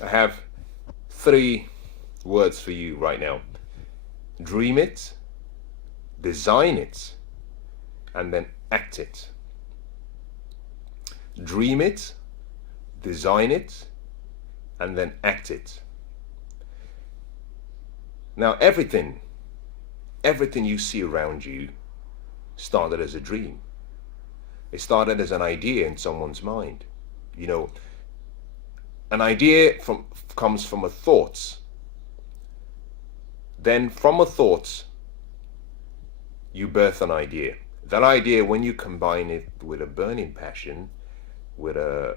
I have three words for you right now. Dream it, design it, and then act it. Dream it, design it, and then act it. Now, everything you see around you started as a dream. It started as an idea in someone's mind. You know, an idea comes from a thought. Then from a thought, you birth an idea. That idea, when you combine it with a burning passion, with a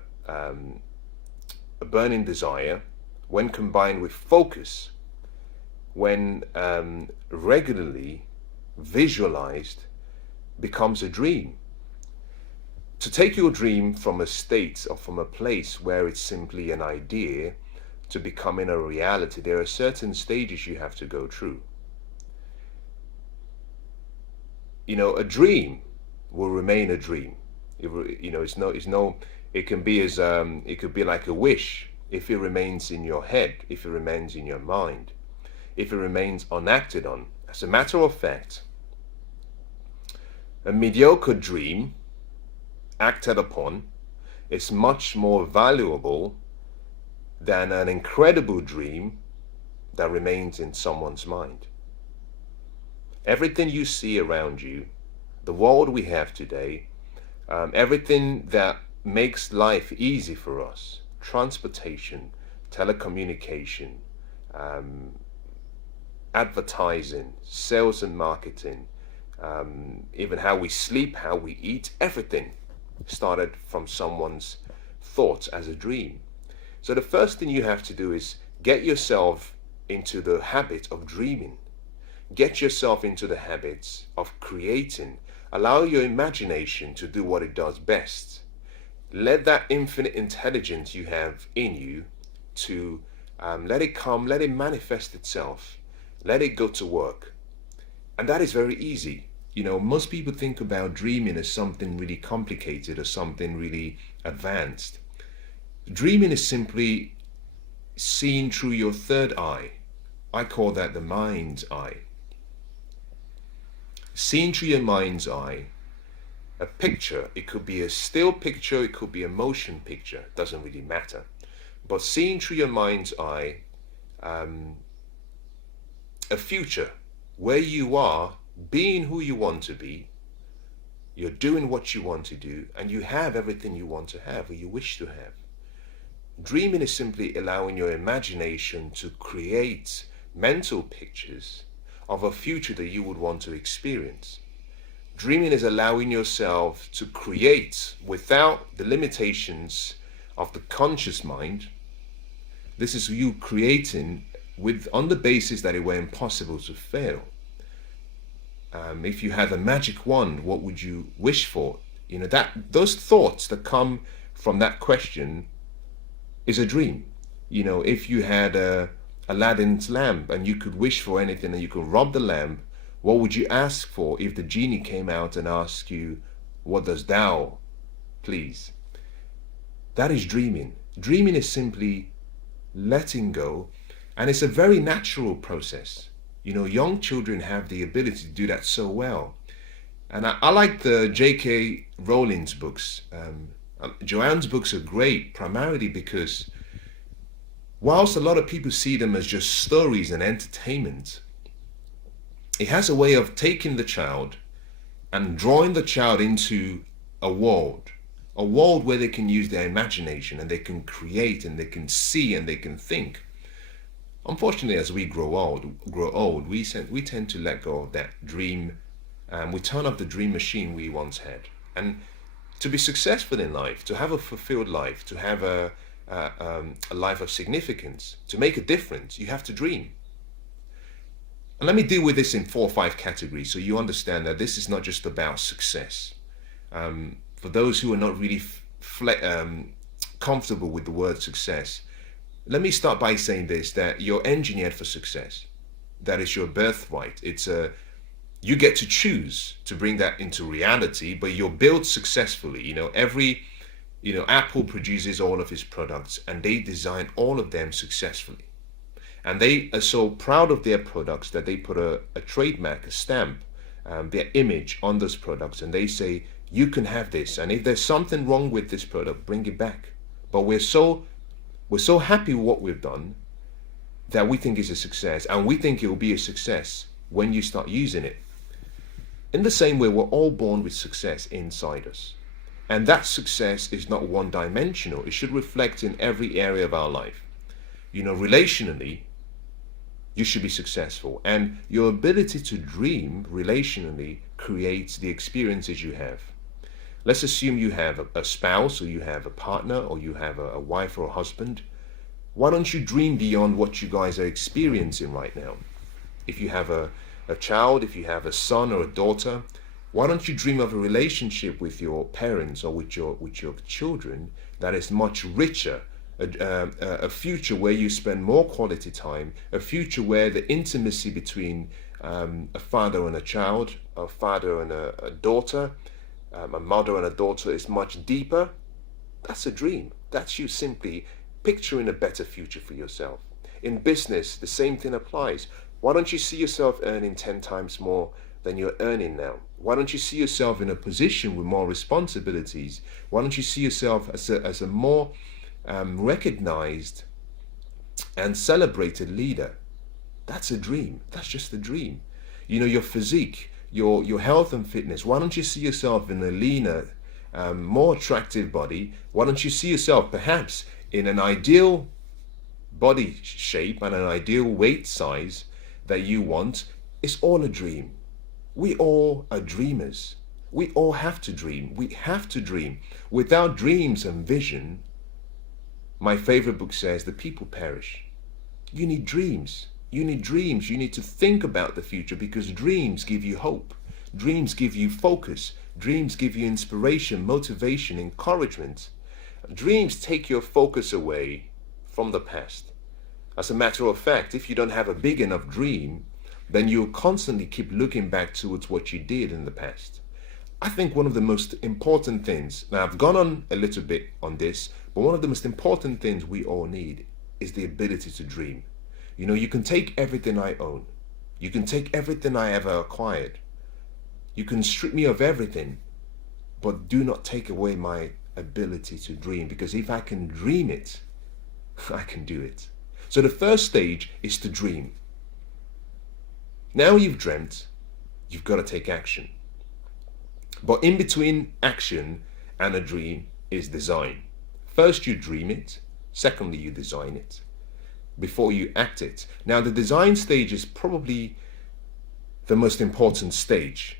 burning desire, when combined with focus, when regularly visualized, becomes a dream. To take your dream from a state or from a place where it's simply an idea to becoming a reality, there are certain stages you have to go through. You know, a dream will remain a dream. It can be it could be like a wish if it remains in your head, if it remains in your mind, if it remains unacted on. As a matter of fact, a mediocre dream acted upon is much more valuable than an incredible dream that remains in someone's mind. Everything you see around you, the world we have today, everything that makes life easy for us, transportation, telecommunication, advertising, sales and marketing, even how we sleep, how we eat, everything started from someone's thoughts as a dream. So the first thing you have to do is get yourself into the habit of dreaming. Get yourself into the habits of creating. Allow your imagination to do what it does best. Let that infinite intelligence you have in you to let it come, let it manifest itself. Let it go to work. And that is very easy. You know, most people think about dreaming as something really complicated or something really advanced. Dreaming is simply seeing through your third eye. I call that the mind's eye. Seeing through your mind's eye, a picture, it could be a still picture, it could be a motion picture, doesn't really matter. But seeing through your mind's eye, a future where you are being who you want to be, you're doing what you want to do, and you have everything you want to have or you wish to have. Dreaming is simply allowing your imagination to create mental pictures of a future that you would want to experience. Dreaming is allowing yourself to create without the limitations of the conscious mind. This is you creating on the basis that it were impossible to fail. If you had a magic wand, what would you wish for? You know, that those thoughts that come from that question is a dream. You know, if you had Aladdin's lamp and you could wish for anything and you could rub the lamp, what would you ask for if the genie came out and asked you, what does thou please? That is dreaming. Dreaming is simply letting go, and it's a very natural process. You know, young children have the ability to do that so well. And I like the J.K. Rowling's books. Joanne's books are great, primarily because whilst a lot of people see them as just stories and entertainment, it has a way of taking the child and drawing the child into a world where they can use their imagination and they can create and they can see and they can think. Unfortunately, as we grow old, we tend to let go of that dream. We turn off the dream machine we once had. And to be successful in life, to have a fulfilled life, to have a life of significance, to make a difference, you have to dream. And let me deal with this in 4 or 5 categories so you understand that this is not just about success. For those who are not really comfortable with the word success, let me start by saying this, that you're engineered for success. That is your birthright. You get to choose to bring that into reality, but you're built successfully. You know, every Apple produces all of its products and they design all of them successfully. And they are so proud of their products that they put a trademark, a stamp, their image on those products, and they say, you can have this. And if there's something wrong with this product, bring it back. But we're so happy with what we've done that we think it's a success, and we think it will be a success when you start using it. In the same way, we're all born with success inside us. And that success is not one dimensional. It should reflect in every area of our life. Relationally, you should be successful. And your ability to dream relationally creates the experiences you have. Let's assume you have a spouse, or you have a partner, or you have a wife or a husband. Why don't you dream beyond what you guys are experiencing right now? If you have a child, if you have a son or a daughter, why don't you dream of a relationship with your parents or with your children that is much richer, a future where you spend more quality time, a future where the intimacy between a father and a child, a father and a daughter, a mother and a daughter is much deeper? That's a dream. That's you simply picturing a better future for yourself. In business, the same thing applies. Why don't you see yourself earning 10 times more than you're earning now? Why don't you see yourself in a position with more responsibilities? Why don't you see yourself as a more recognized and celebrated leader? That's a dream. That's just a dream. Your physique, your health and fitness. Why don't you see yourself in a leaner, more attractive body? Why don't you see yourself perhaps in an ideal body shape and an ideal weight size that you want? It's all a dream. We all are dreamers. We all have to dream. We have to dream. Without dreams and vision, my favorite book says, the people perish. You need dreams. You need dreams. You need to think about the future, because dreams give you hope. Dreams give you focus. Dreams give you inspiration, motivation, encouragement. Dreams take your focus away from the past. As a matter of fact, if you don't have a big enough dream, then you'll constantly keep looking back towards what you did in the past. I think one of the most important things, now I've gone on a little bit on this, but one of the most important things we all need is the ability to dream. You can take everything I own. You can take everything I ever acquired. You can strip me of everything, but do not take away my ability to dream, because if I can dream it, I can do it. So the first stage is to dream. Now you've dreamt, you've got to take action. But in between action and a dream is design. First you dream it, secondly you design it before you act it. Now the design stage is probably the most important stage.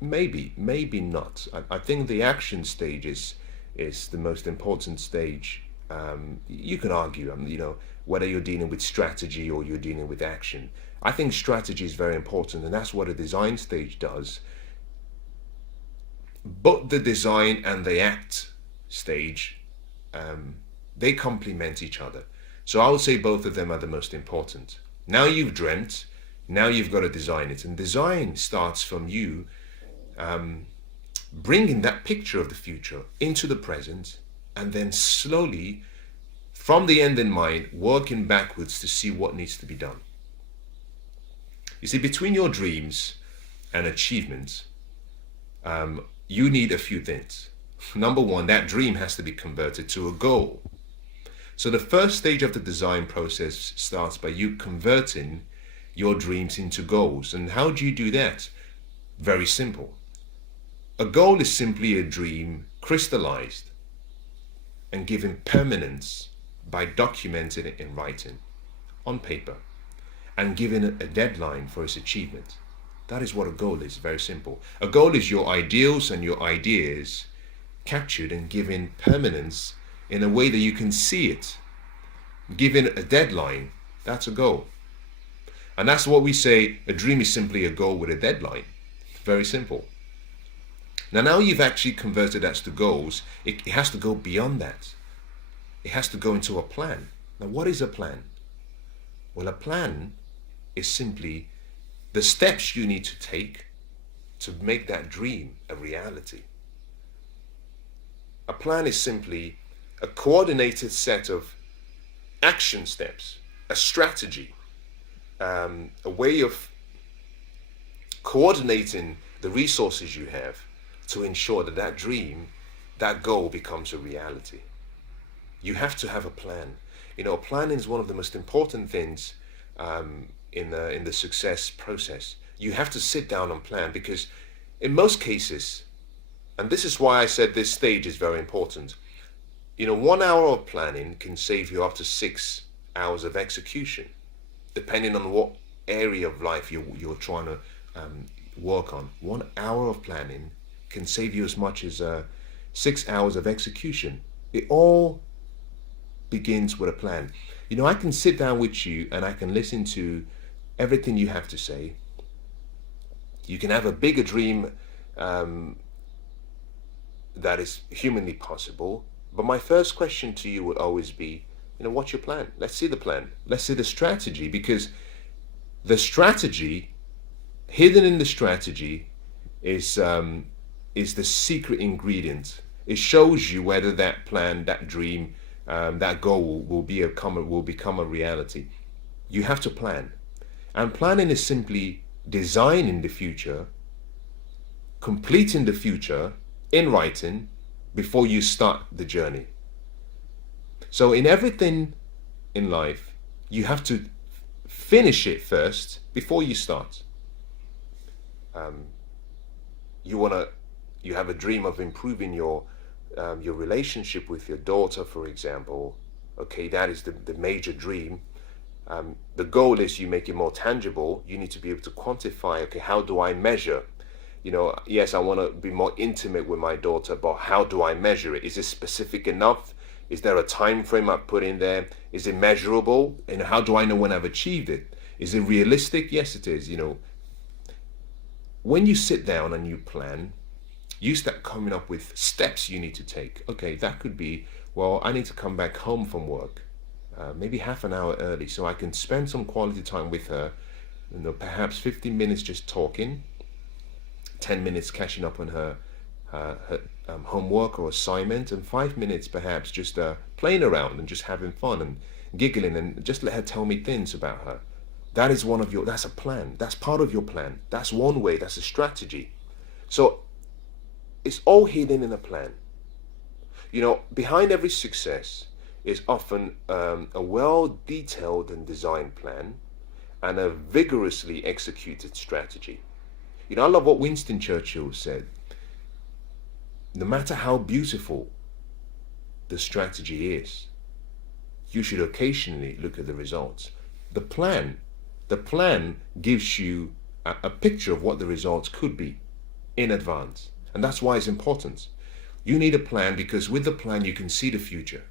Maybe not. I think the action stage is the most important stage. You can argue, whether you're dealing with strategy or you're dealing with action. I think strategy is very important, and that's what a design stage does. But the design and the act stage, they complement each other. So I would say both of them are the most important. Now you've dreamt, now you've got to design it. And design starts from you bringing that picture of the future into the present, and then slowly, from the end in mind, working backwards to see what needs to be done. You see, between your dreams and achievements, you need a few things. Number one, that dream has to be converted to a goal. So the first stage of the design process starts by you converting your dreams into goals. And how do you do that? Very simple. A goal is simply a dream crystallized and given permanence by documenting it in writing, on paper, and giving it a deadline for its achievement. That is what a goal is, very simple. A goal is your ideals and your ideas captured and given permanence in a way that you can see it. Given a deadline, that's a goal. And that's what we say, a dream is simply a goal with a deadline. Very simple. Now you've actually converted that to goals, it has to go beyond that. It has to go into a plan. Now what is a plan? Well, a plan is simply the steps you need to take to make that dream a reality. A plan is simply a coordinated set of action steps, a strategy, a way of coordinating the resources you have to ensure that that dream, that goal becomes a reality. You have to have a plan. Planning is one of the most important things in the success process. You have to sit down and plan, because in most cases, and this is why I said this stage is very important, 1 hour of planning can save you up to 6 hours of execution, depending on what area of life you're trying to work on. 1 hour of planning can save you as much as 6 hours of execution. It all begins with a plan. I can sit down with you and I can listen to everything you have to say. You can have a bigger dream that is humanly possible. But my first question to you would always be, what's your plan? Let's see the plan. Let's see the strategy, because the strategy, hidden in the strategy, is the secret ingredient. It shows you whether that plan, that dream, that goal will become a reality. You have to plan. And planning is simply designing the future, completing the future in writing before you start the journey. So in everything in life, you have to finish it first before you start. You have a dream of improving your relationship with your daughter, for example. Okay, that is the major dream. The goal is you make it more tangible. You need to be able to quantify, okay, how do I measure? Yes, I want to be more intimate with my daughter, but how do I measure it? Is it specific enough? Is there a time frame I put in there? Is it measurable? And how do I know when I've achieved it? Is it realistic? Yes, it is. When you sit down and you plan, you start coming up with steps you need to take. Okay, that could be, well, I need to come back home from work, maybe half an hour early, so I can spend some quality time with her. Perhaps 15 minutes just talking, 10 minutes catching up on her homework or assignment, and 5 minutes perhaps just playing around and just having fun and giggling, and just let her tell me things about her. That's a plan. That's part of your plan. That's one way. That's a strategy. So it's all hidden in a plan. Behind every success is often a well-detailed and designed plan and a vigorously executed strategy. I love what Winston Churchill said. No matter how beautiful the strategy is, you should occasionally look at the results. The plan gives you a picture of what the results could be in advance. And that's why it's important. You need a plan, because with the plan you can see the future.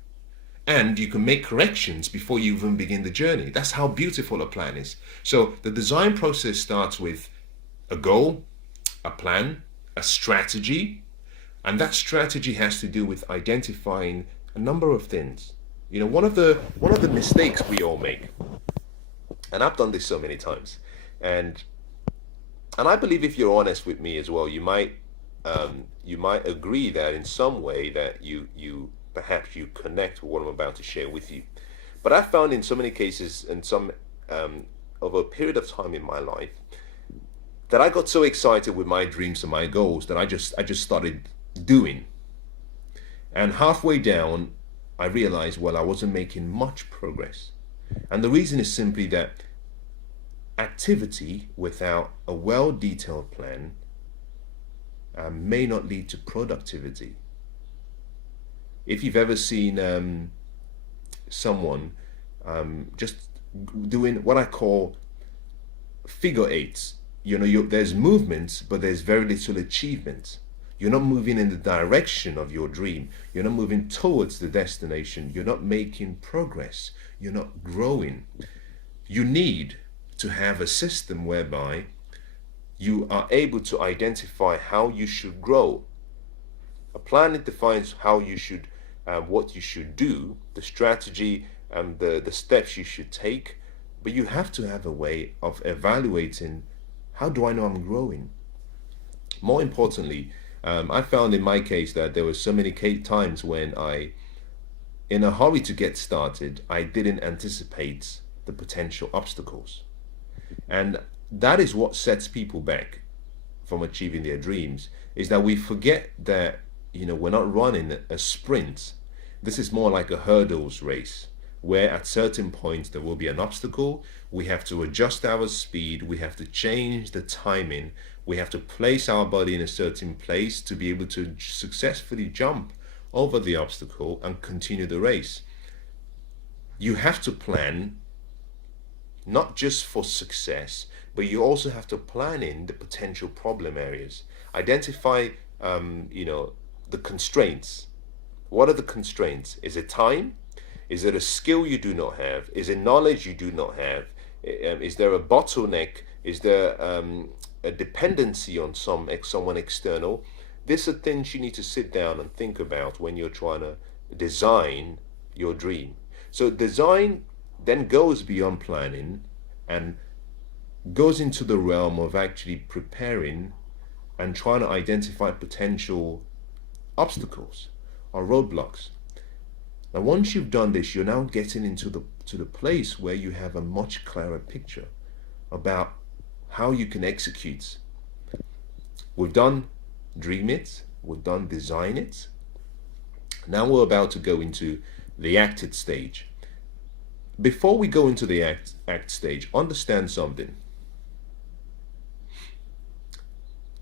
And you can make corrections before you even begin the journey. That's how beautiful a plan is. So the design process starts with a goal, a plan, a strategy, and that strategy has to do with identifying a number of things. One of the mistakes we all make, and I've done this so many times, and I believe if you're honest with me as well, you might agree that in some way that you perhaps you connect with what I'm about to share with you. But I found in so many cases, and some over a period of time in my life, that I got so excited with my dreams and my goals that I just started doing. And halfway down, I realized, well, I wasn't making much progress. And the reason is simply that activity without a well-detailed plan may not lead to productivity. If you've ever seen someone just doing what I call figure eights, there's movements, but there's very little achievement. You're not moving in the direction of your dream. You're not moving towards the destination. You're not making progress. You're not growing. You need to have a system whereby you are able to identify how you should grow. A plan, it defines how you should, what you should do, the strategy and the steps you should take. But you have to have a way of evaluating, how do I know I'm growing? More importantly, I found in my case that there were so many times when in a hurry to get started, I didn't anticipate the potential obstacles. And that is what sets people back from achieving their dreams, is that we forget that, we're not running a sprint. This is more like a hurdles race, where at certain points there will be an obstacle. We have to adjust our speed. We have to change the timing. We have to place our body in a certain place to be able to successfully jump over the obstacle and continue the race. You have to plan not just for success, but you also have to plan in the potential problem areas. Identify, the constraints. What are the constraints? Is it time? Is it a skill you do not have? Is it knowledge you do not have? Is there a bottleneck? Is there a dependency on someone external? These are things you need to sit down and think about when you're trying to design your dream. So design then goes beyond planning and goes into the realm of actually preparing and trying to identify potential obstacles or roadblocks. Now, once you've done this, you're now getting into the place where you have a much clearer picture about how you can execute. We've done dream it, we've done design it. Now we're about to go into the acted stage. Before we go into the act stage, understand something.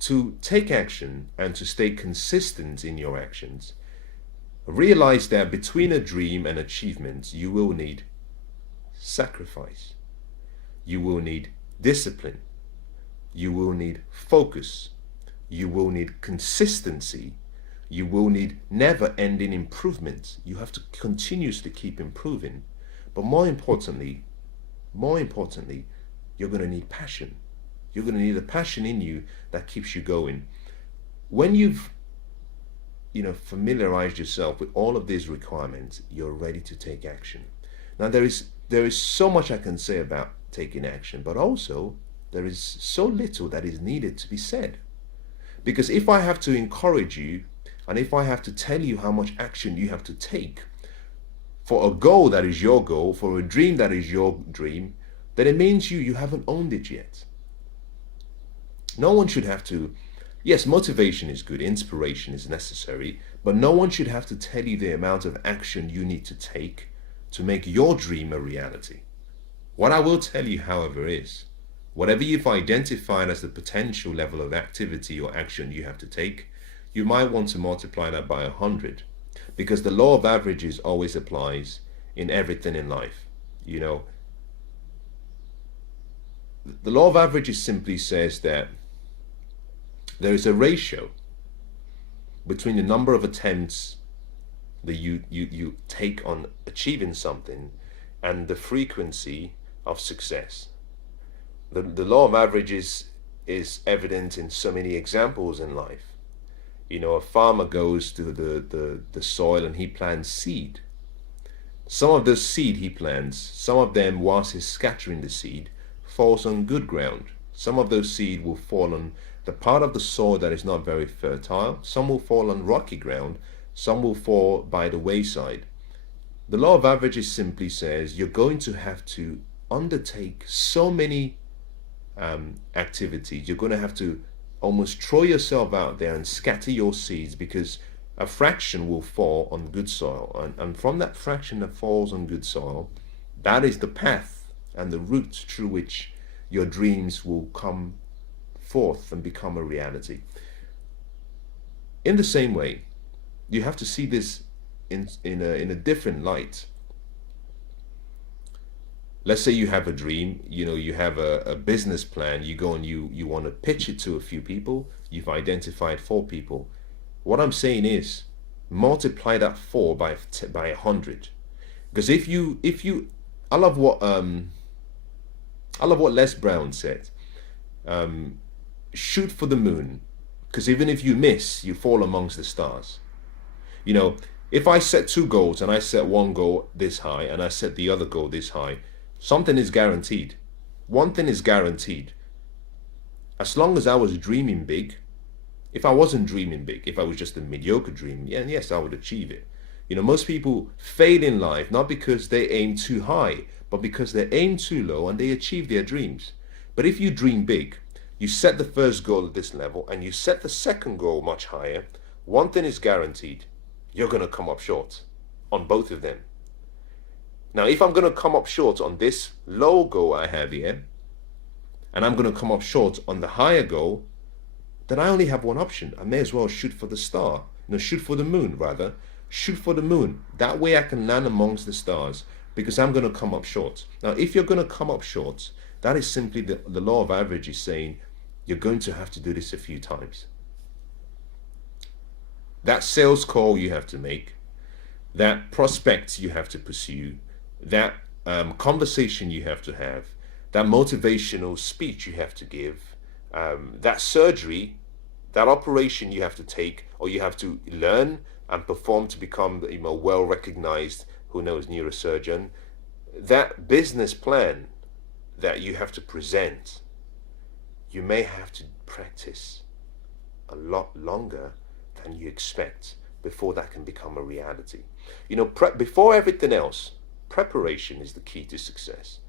To take action and to stay consistent in your actions, realize that between a dream and achievement, you will need sacrifice. You will need discipline. You will need focus. You will need consistency. You will need never-ending improvement. You have to continuously keep improving. But more importantly, you're going to need passion. You're going to need a passion in you that keeps you going. When you've familiarized yourself with all of these requirements, you're ready to take action. Now there is so much I can say about taking action, but also there is so little that is needed to be said. Because if I have to encourage you, and if I have to tell you how much action you have to take for a goal that is your goal, for a dream that is your dream, then it means you haven't owned it yet. No one should have to. Yes, motivation is good, inspiration is necessary, but no one should have to tell you the amount of action you need to take to make your dream a reality. What I will tell you, however, is whatever you've identified as the potential level of activity or action you have to take, you might want to multiply that by 100, because the law of averages always applies in everything in life. The law of averages simply says that there is a ratio between the number of attempts that you take on achieving something and the frequency of success. The law of averages is evident in so many examples in life. A farmer goes to the soil and he plants seed. Some of the seed he plants, some of them whilst he's scattering the seed, falls on good ground. Some of those seed will fall on the part of the soil that is not very fertile. Some will fall on rocky ground. Some will fall by the wayside. The law of averages simply says you're going to have to undertake so many activities. You're going to have to almost throw yourself out there and scatter your seeds, because a fraction will fall on good soil. And from that fraction that falls on good soil, that is the path and the route through which your dreams will come forth and become a reality. In the same way, you have to see this in a different light. Let's say you have a dream, you have a business plan, you go and you want to pitch it to a few people, you've identified 4 people. What I'm saying is multiply that 4 by 100. Because if you I love what Les Brown said. Shoot for the moon, because even if you miss, you fall amongst the stars. If I set 2 goals and I set one goal this high and I set the other goal this high, something is guaranteed. One thing is guaranteed. As long as I was dreaming big, If I wasn't dreaming big, if I was just a mediocre dream, yeah, and yes, I would achieve it. Most people fail in life not because they aim too high, but because they aim too low and they achieve their dreams. But if you dream big, you set the first goal at this level and you set the second goal much higher, one thing is guaranteed: you're going to come up short on both of them. Now, if I'm going to come up short on this low goal I have here, and I'm going to come up short on the higher goal, then I only have one option. I may as well shoot for the star. Shoot for the moon, rather. Shoot for the moon. That way I can land amongst the stars, because I'm going to come up short. Now, if you're going to come up short, that is simply the law of average is saying you're going to have to do this a few times. That sales call you have to make, that prospect you have to pursue, that conversation you have to have, that motivational speech you have to give, that surgery, that operation you have to take, or you have to learn and perform to become a well-recognized, neurosurgeon, that business plan that you have to present, you may have to practice a lot longer than you expect before that can become a reality. Before everything else, preparation is the key to success.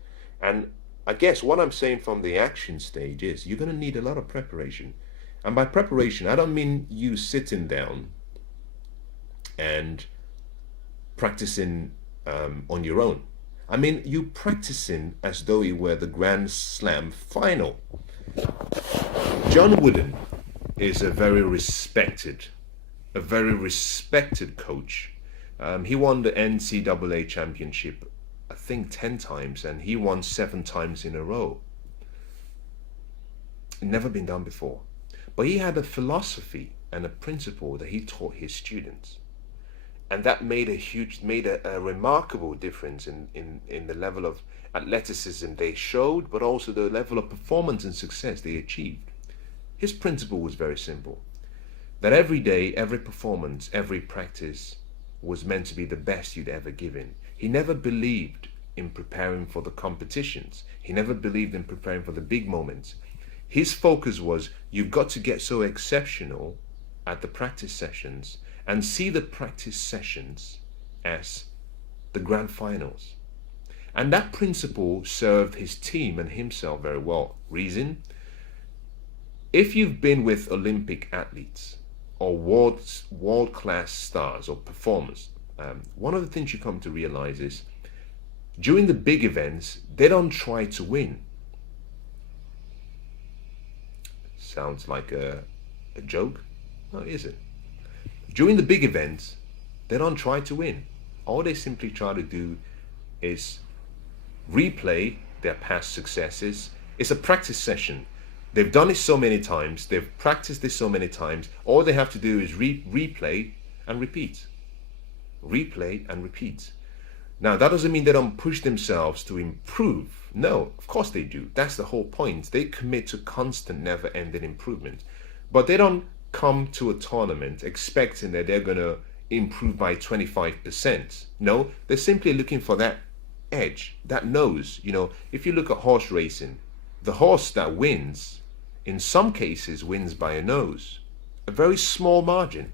And I guess what I'm saying from the action stage is you're going to need a lot of preparation. And by preparation, I don't mean you sitting down and practicing on your own. I mean you practicing as though it were the Grand Slam final. John Wooden is a very respected coach. He won the NCAA championship, I think 10 times, and he won 7 times in a row. Never been done before. But he had a philosophy and a principle that he taught his students. And that made a remarkable difference in the level of athleticism they showed, but also the level of performance and success they achieved. His principle was very simple: that every day, every performance, every practice was meant to be the best you'd ever given. He never believed in preparing for the competitions. He never believed in preparing for the big moments. His focus was, you've got to get so exceptional at the practice sessions and see the practice sessions as the grand finals. And that principle served his team and himself very well. Reason? If you've been with Olympic athletes or world-class stars or performers, one of the things you come to realize is during the big events, they don't try to win. Sounds like a joke? No, it isn't. During the big events, they don't try to win. All they simply try to do is replay their past successes. It's a practice session. They've done it so many times. They've practiced this so many times. All they have to do is replay and repeat. Replay and repeat. Now, that doesn't mean they don't push themselves to improve. No, of course they do. That's the whole point. They commit to constant, never-ending improvement. But they don't come to a tournament expecting that they're going to improve by 25%. No, they're simply looking for that edge, that nose. If you look at horse racing, the horse that wins, in some cases, wins by a nose, a very small margin.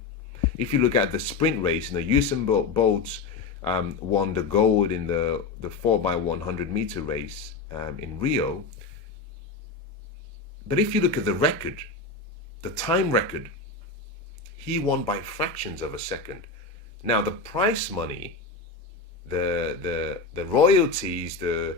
If you look at the sprint race, Usain Bolt won the gold in the 4x100 meter race in Rio. But if you look at the record, the time record, he won by fractions of a second. Now, the prize money, the royalties, the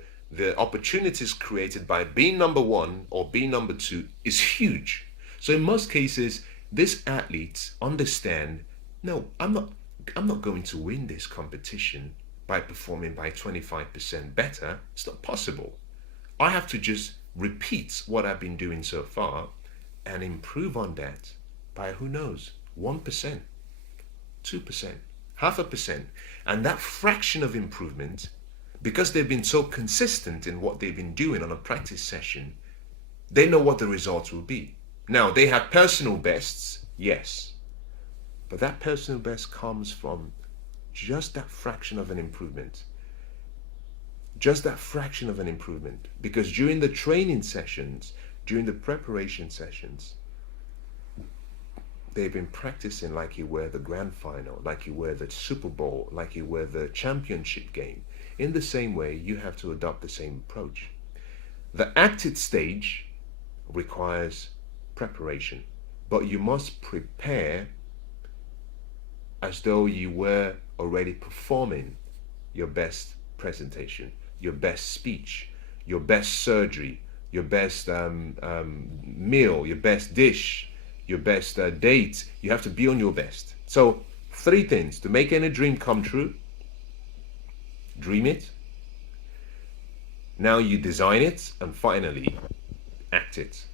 opportunities created by being number one or being number two is huge. So in most cases, these athletes understand, no, I'm not going to win this competition by performing by 25% better. It's not possible. I have to just repeat what I've been doing so far and improve on that by, who knows, 1%, 2%, 0.5%. And that fraction of improvement, because they've been so consistent in what they've been doing on a practice session, they know what the results will be. Now, they have personal bests, yes. But that personal best comes from just that fraction of an improvement. Just that fraction of an improvement. Because during the training sessions, during the preparation sessions, they've been practicing like you were the grand final, like you were the Super Bowl, like you were the championship game. In the same way, you have to adopt the same approach. The acted stage requires preparation, but you must prepare as though you were already performing your best presentation, your best speech, your best surgery, your best meal, your best dish, your best date. You have to be on your best. So, three things to make any dream come true: dream it, now you design it, and finally act it.